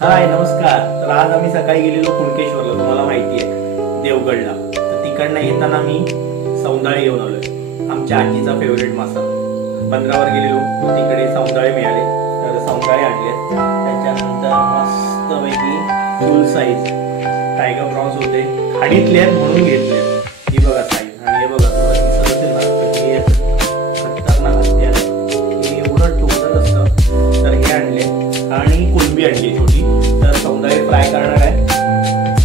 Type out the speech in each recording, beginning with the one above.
हाय नमस्कार. तर आज आम्ही सकाळी गेलेलो कुणकेश्वरला, तुम्हाला माहिती आहे देवगडला. तर तिकडनं येताना मी सौंदाळे घेऊन आलोय, आमच्या आजीचा फेवरेट मासा. बंदरावर गेलेलो, तिकडे सौंदाळे मिळाले, तर सौंदाळे आणले. त्याच्यानंतर मस्तपैकी फुल साईज टायगर प्रॉन्स होते, खाडीतले आहेत म्हणून घेतले. ही बघा साईज, आणि हे बघा दिसत असेल ना खतरनाक असते, हे एवढं टोचत असतं. तर हे आणले आणि कोलंबी आणली छोटी. तर सौंदाळे फ्राय करणार आहे,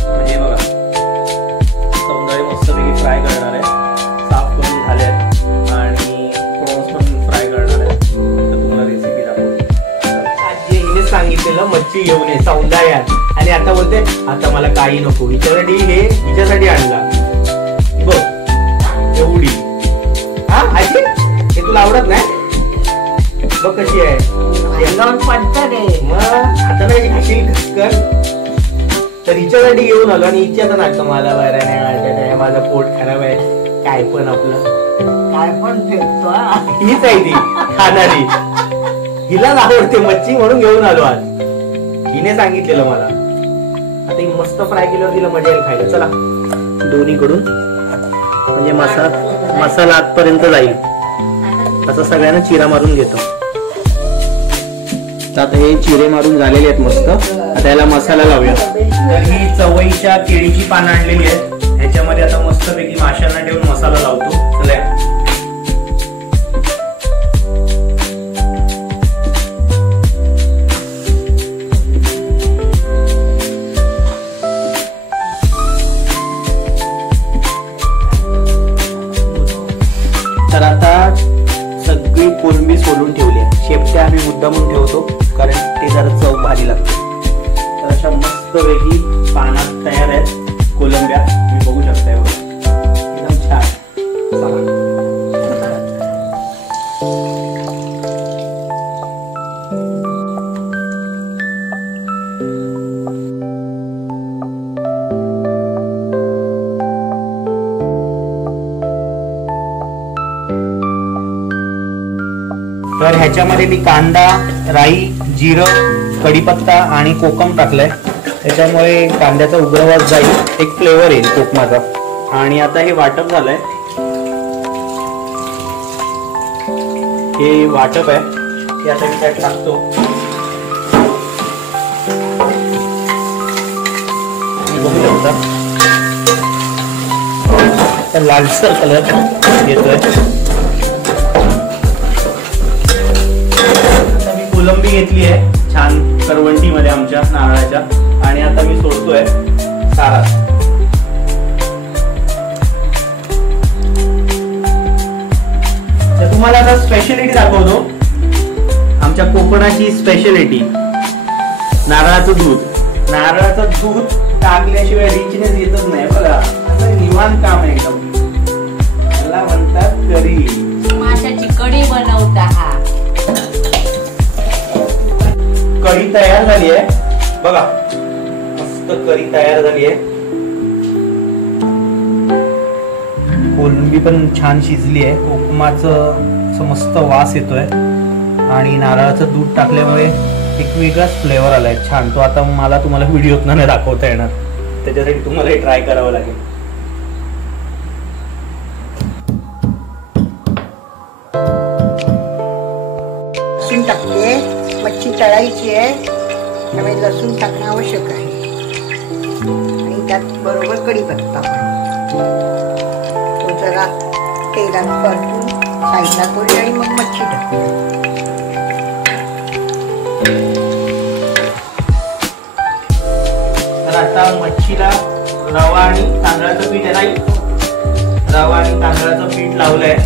म्हणजे बघा सौंदाळे मस्तपैकी फ्राय करणार आहे. साफ करून झाले आहेत आणि प्रॉन्स पण फ्राय करणार आहे. तर तुम्हाला रेसिपी दाखवतो. आजी हिने सांगितलेलं मच्छी घेऊन ये सौंदाळे, आणि आता बोलते आता मला काही नको. हिच्यासाठी हिच्यासाठी आणला बघ एवढी. हा आजी हे तुला आवडत नाही? बघ कशी आहे, मग आता नाही खाशील कर. तर हिच्यासाठी घेऊन आलो, आणि हिच्या तर नाटक मला बरं नाही, माझं पोट खराब आहे. काय पण आपलं काय पण फेकतो, हीच आहे ती खाणारी. हिला आवडते मच्छी म्हणून घेऊन आलो आज. हिने सांगितलेलं मला. आता ही मस्त फ्राय केल्यावर तिला मजा येईल खायला. चला दोन्हीकडून, म्हणजे मसाला आतपर्यंत जाईल असं सगळ्यांना चिरा मारून घेतो. आता हे चिरे मारून झालेले आहेत मस्त. आता याला मसाला लावूया. तर ही चवईच्या केळीची पानं आणलेली आहेत, ह्याच्यामध्ये आता मस्तपैकी माशांना ठेवून मसाला लावतो. चला तर आता सगळी कोलंबी सोलून ठेवली आहे. शेपट्या आम्ही मुद्दामून ठेवतो कारण ते जरा चव भारी लागते. तर अशा मस्तपैकी पानात तयार आहेत कोलंब्या, तुम्ही बघू शकताय बघा, एकदम छान. तर ह्याच्यामध्ये मी कांदा, राई, जिरं, कढीपत्ता आणि कोकम टाकलंय. त्याच्यामुळे कांद्याचा उग्रवास जाईल, एक फ्लेवर येईल कोकमाचा. आणि आता हे वाटप झालंय, हे वाटप आहे, हे आता मी त्यात टाकतो. बघू शकता तर लालसर कलर येतोय. कोलंबी घेतली आहे छान करवंटीमध्ये आमच्या नारळाच्या, आणि आता मी सोडतोय सारा. तर तुम्हाला आता स्पेशलिटी दाखवतो, आमच्या कोकणाची स्पेशलिटी नारळाचं दूध. नारळाचं दूध टाकल्याशिवाय रिचनेस येतच नाही बघा. असं निवांत काम आहे एकदम. त्याला म्हणतात करी. माशाची कढी बनवता. हा कढी तयार झाली आहे बघा, मस्त कढी तयार झाली आहे. कोलंबी पण छान शिजली आहे, कोकमाचं मस्त वास येतोय, आणि नारळाचं दूध टाकल्यामुळे एक वेगळाच फ्लेवर आलाय छान. तो आता तुम्हाला व्हिडिओत नाही दाखवता येणार, त्याच्यासाठी तुम्हाला हे ट्राय करावं लागेल. लसूण टाकते, मच्छी तळायची आहे त्यामुळे लसूण टाकणं आवश्यक आहे. आणि त्यात बरोबर कढीपत्ता तो जरा तेलात परतून साईडला करूया, आणि मग मच्छी टाकूया. तर आता मच्छीला रवा आणि तांदळाचं पीठ आहे, रवा आणि तांदळाचं पीठ लावलंय.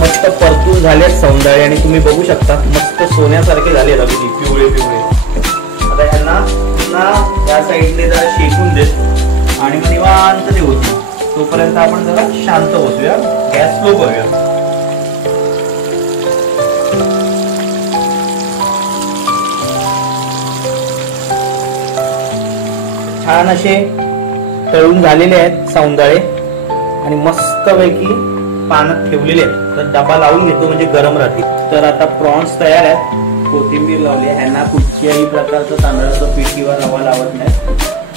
मस्त परतून झाले सौंदाळे, आणि तुम्ही बघू शकता मस्त सोन्यासारखे झाले अगदी पिवळे पिवळे. आता यांना पुन्हा या साईडने जरा शेकून देत, आणि मग निवांत ते होते. तोपर्यंत आपण जरा शांत बसूया, गॅस स्लो करूया. छान असे तळून झालेले आहेत सौंदाळे आणि मस्तपैकी पाण्यात ठेवलेले आहेत. तर डबा लावून घेतो म्हणजे गरम राहतील. तर आता प्रॉन्स तयार आहेत, कोथिंबीर लावली. ह्यांना कुठच्याही प्रकारचं तांदळाचं पीठ किंवा रवा लावत नाही.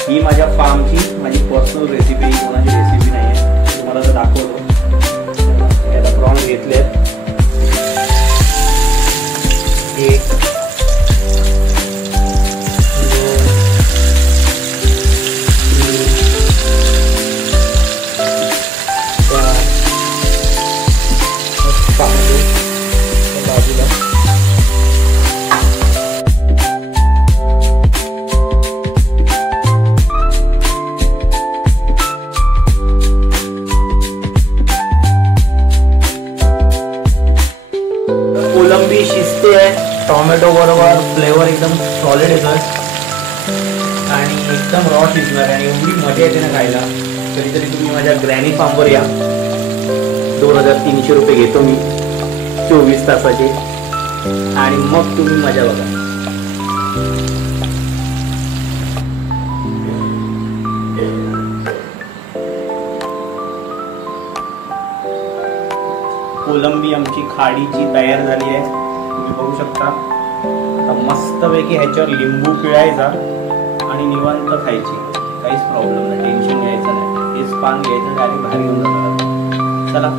ही माझ्या फार्मची माझी पर्सनल रेसिपी, ही कोणाची रेसिपी नाही आहे. तुम्हाला तर दाखवतो. आता प्रॉन्स घेतले आहेत. एक, बाजूला कोलंबी शिजते आहे. टोमॅटो बरोबर फ्लेवर एकदम सॉलिड येतोय आणि एकदम रॉ शिजणार आहे आणि एवढी मजा येते ना खायला. कधीतरी तुम्ही माझ्या ग्रॅनी फार्मवर या. 2300 रुपये घेतो मी 24 तासाचे आणि मग तुम्ही मजा बघा. कोलंबी आमची खाडीची तयार झाली आहे, तुम्ही बघू शकता. आता मस्तपैकी ह्याच्यावर लिंबू पिळायचा आणि निवांत खायची. काहीच प्रॉब्लेम नाही, टेन्शन घ्यायचं नाही. हेच पान घ्यायचं डायरेक्ट बाहेर घेऊन जाणार. चला